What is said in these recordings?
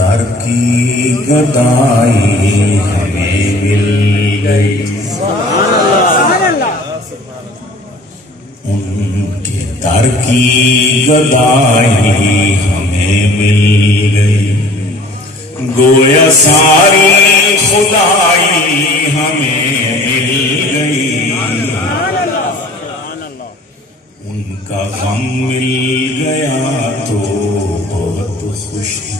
در کی گدائی ہمیں مل گئی، ان کے در کی گدائی ہمیں مل گئی، گویا ساری خدائی ہمیں مل گئی، ان کا غم مل گیا تو بہت خوش ہے،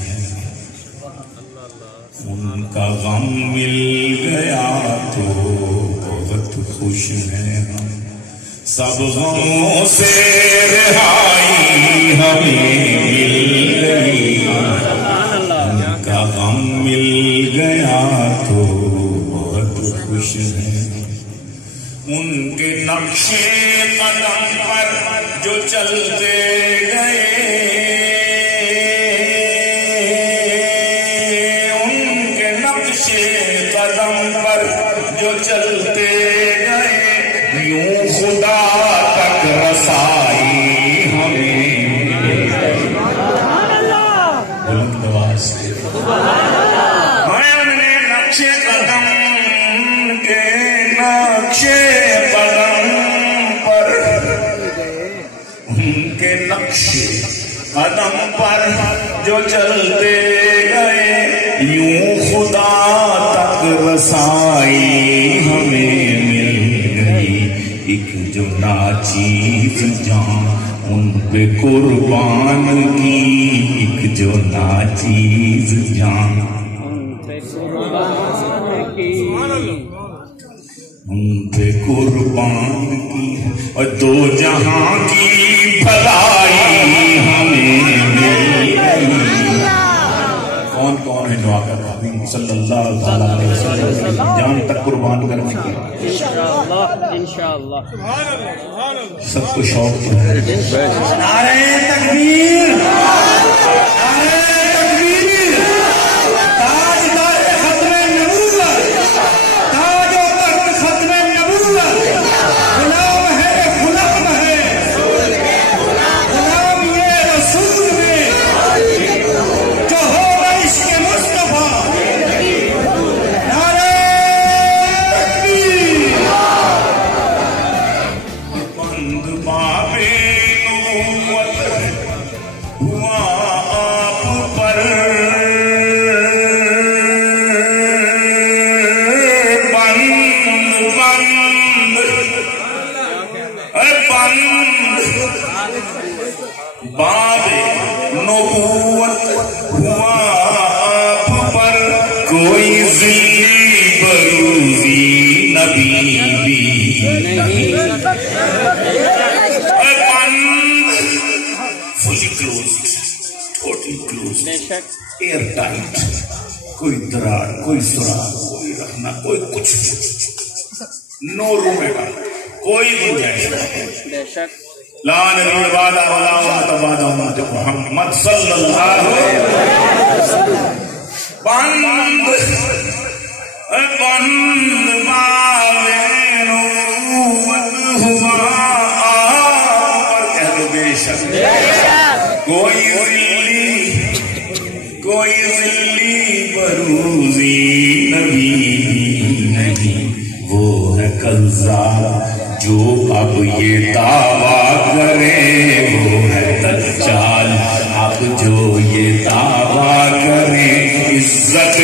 ان کا غم مل گیا تو بہت خوش ہے، سب غموں سے رہائی ہمیں مل گئی، ان کا غم مل گیا تو بہت خوش ہے، ان کے نقش قدم پر جو چلتے گئے، ان کے نقش قدم پر جو چلتے گئے، یوں خدا تک رسائی ہمیں مل گئی، بلند آواز سے میں نے نقش قدم کے نقش نقش قدم پر جو چلتے گئے، یوں خدا تک رسائی ہمیں مل گئی، ایک جو ناچیز جان ان پہ قربان کی، ایک جو ناچیز جان ان پہ قربان کی، اور دو جہاں کی بھلائی ہمیں مل گئی، کون کون ہے دعا کر حبیب صلی اللہ علیہ وسلم جان تک قربان کرنے کی، انشاءاللہ سب کو شوق ہے، نعرہ تکبیر، نعرہ تکبیر، تاجدار ختم نبوت، تاج و تخت ختم نبوت، غلام ہے غلام ہے، غلام یہ رسول ہے، جو ہوگا عشق مصطفیٰ، نعرہ تکبیر، بند باب نبوت ہوا آپ پر، باب نبوت ہوا آپ پر، کوئی ذلی بروزی نبی بھی نہیں، fully closed, totally closed, air tight, کوئی دراڑ، کوئی سراغ، کوئی رکھنا، کوئی کچھ نو روم ہے، کوئی گنجائش نہیں، لا نبی بعد ولا امت بعد امت محمد صلی اللہ علیہ وسلم، بند بند باب نبوت ہوا آپ، کہہ دو بے شک، کوئی ذلی بروزی نبی نہیں، وہ ہے کذاب جو اب یہ دعویٰ کرے، وہ ہے دجال اب جو یہ دعویٰ کرے، عزت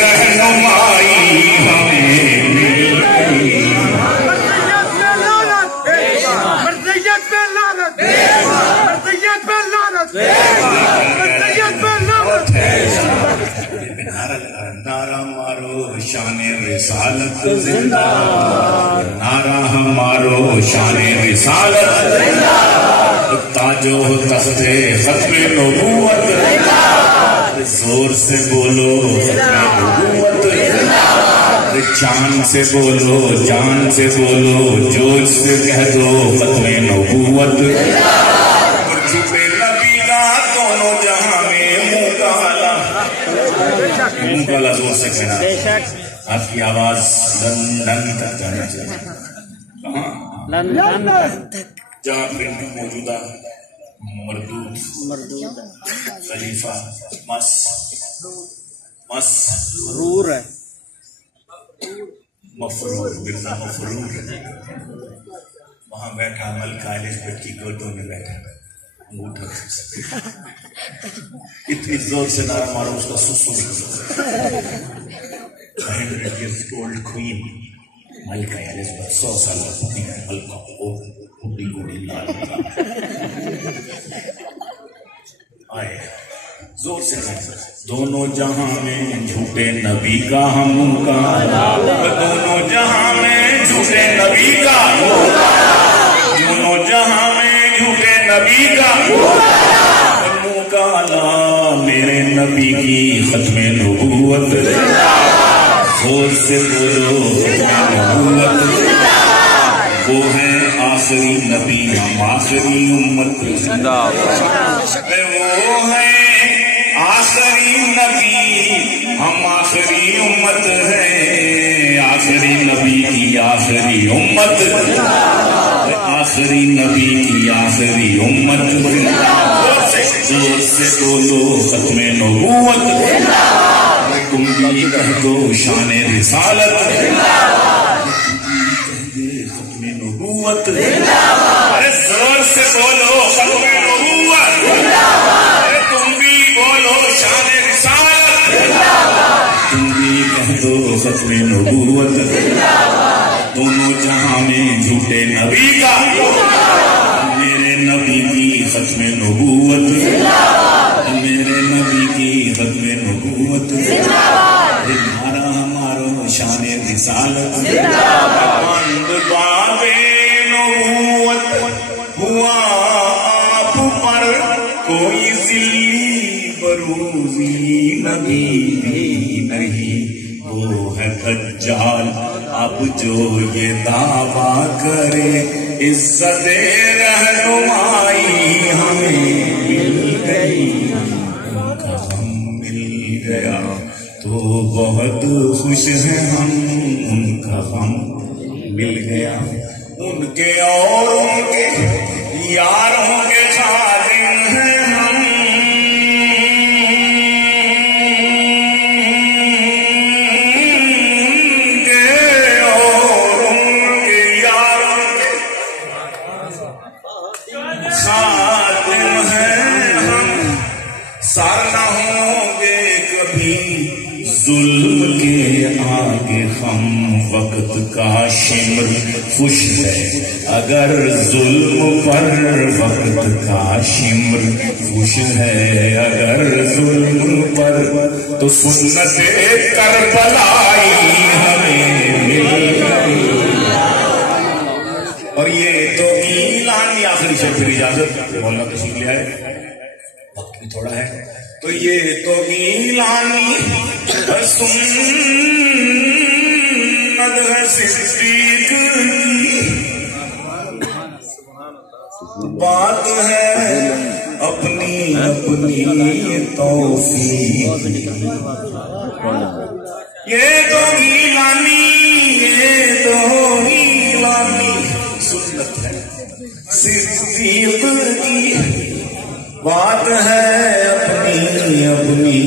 رہنمائی ہمیں مل گئی، مرضیت پہ لعنت، مرضیت پہ لعنت، مرضیت پہ لعنت، نعرہ مارو شان رسالت زندہ، نعرہ مارو شان رسالت زندہ، تاج و تخت ختم نبوت، زور سے بولو ختم نبوت، چاند سے بولو جان سے بولو، جوش سے کہہ دو ختم نبوت، چھپے نبی کا دونوں جہاں میں منہ کالا، منہ کالا زور سے کہنا، آپ کی آواز لندن تک جانا چاہیے، کہاں؟ لندن تک، جہاں پرنٹ موجودہ مردود خلیفہ مسرور ہے، مفرور بنا مفرور وہاں بیٹھا ملکہ ایلزابتھ کی گودوں میں بیٹھا انگوٹھا اتنی زور سے نعرہ مارا اس کا سسو نکلا 100 years old queen ملکہ ایلزابتھ 100 سال پتنی ملکہ کو بڑی گوڑی لال آئے زور سے دونوں جہاں میں جھوٹے نبی کا ہم کا دونوں جہاں میں جھوٹے نبی کا دونوں جہاں میں جھوٹے نبی کا منہ کالا میرے نبی کی ختم نبوت زور سے بولو نبوت وہ ہے آخری نبی ہم آخری امت وہ ہے آخری نبی ہم آخری امت ہے آخری نبی کی آخری امت آخری نبی کی آخری امت زور سے بولو ختم نبوت تم بھی کہہ دو شان رسالت ختم نبوت ارے زور سے بولو ختم نبوت ارے تم بھی بولو شان رسالت تم بھی کہہ دو ختم نبوت دونوں جہاں میں جھوٹے نبی کا میرے نبی کی ختم نبوت میرے نبی کی ختم نبوت ہمارا ہمارا شان رسالت بند باب نبوت ہوا آپ پر کوئی ذلی بروزی نبی بھی نہیں وہ ہے دجال اب جو یہ دعویٰ کرے عزت رہنمائی ہمیں مل گئی ان کا ہم مل گیا تو بہت خوش ہیں ہم ان کا ہم مل گیا ان کے اور ان کے یاروں کے خادم ہیں ہم ظلم کے آگے ہم وقت کا شمر خوش ہے اگر ظلم پر وقت کا شمر خوش ہے اگر ظلم پر تو سنت کربلائی ہمیں مل گئی اور یہ تو اعلان آخری سے پھر اجازت مولانا تشریف لے آئے وقت بھی تھوڑا ہے تو یہ تو اعلانی سنت ہے صدیق کی بات ہے اپنی اپنی توفیق یہ تو اعلانی یہ تو اعلانی سنت ہے صدیق کی بات ہے اپنی اپنی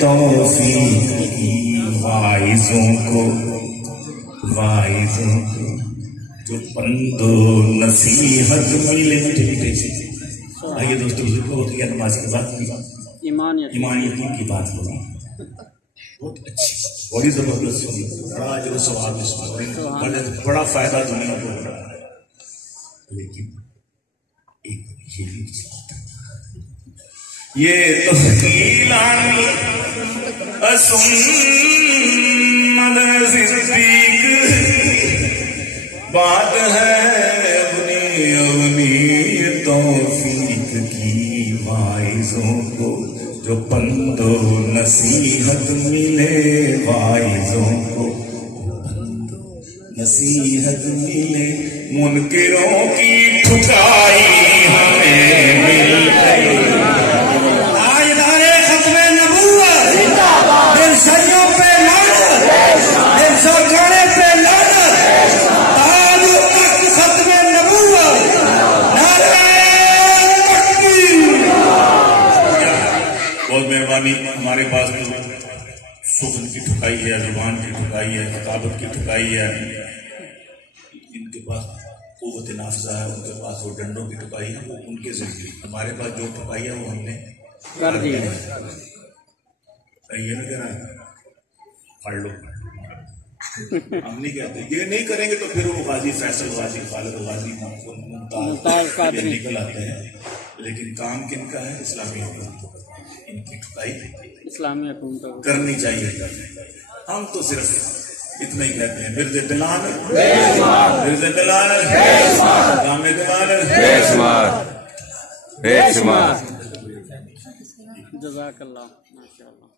توفیق کی واعظوں کو جو پند و نصیحت ملے آئیے دوستوں ذکر ہو گیا نماز کی بات ایمان یقین کی بات ہوگی بہت اچھی بڑی زبردست ہوگی بڑا اجر و ثواب اس میں بڑا فائدہ دنیا کو ہو رہا ہے لیکن ایک یہ بھی یہ تو اعلانی سنت صدیق بات ہے اپنی اپنی توفیق کی واعظوں کو جو پند و نصیحت ملے واعظوں کو پند و نصیحت ملے منکروں کی ٹھکائی ہمیں مل گئی سیوں پہ لعنت سوکھانے پہ لعنت تاج تخت ختم نبوت نعرہ تکبیر نوجوانی ہمارے پاس تو سخن کی ٹھکائی ہے، زبان کی ٹھکائی ہے، کتابت کی ٹھکائی ہے، ان کے پاس قوت نافذہ ہے، ان کے پاس وہ ڈنڈوں کی ٹھکائی ہے، وہ ان کے ذریعے، ہمارے پاس جو ٹھکائی ہے وہ ہم نے کر دی ہے۔ یہ نہ کہنا پڑھ لو، ہم نہیں کہتے یہ نہیں کریں گے تو پھر وہ غازی فیصل غازی خالد غازی ممتاز قادری نکل آتے ہیں، لیکن کام کن کا ہے؟ اسلامی حکومت، ان کی ٹھکائی اسلامی حکومت کرنی چاہیے۔ ہم تو صرف اتنا ہی کہتے ہیں، مرد دلان مرد دلان کام دلان جزاک اللہ، ماشاء اللہ۔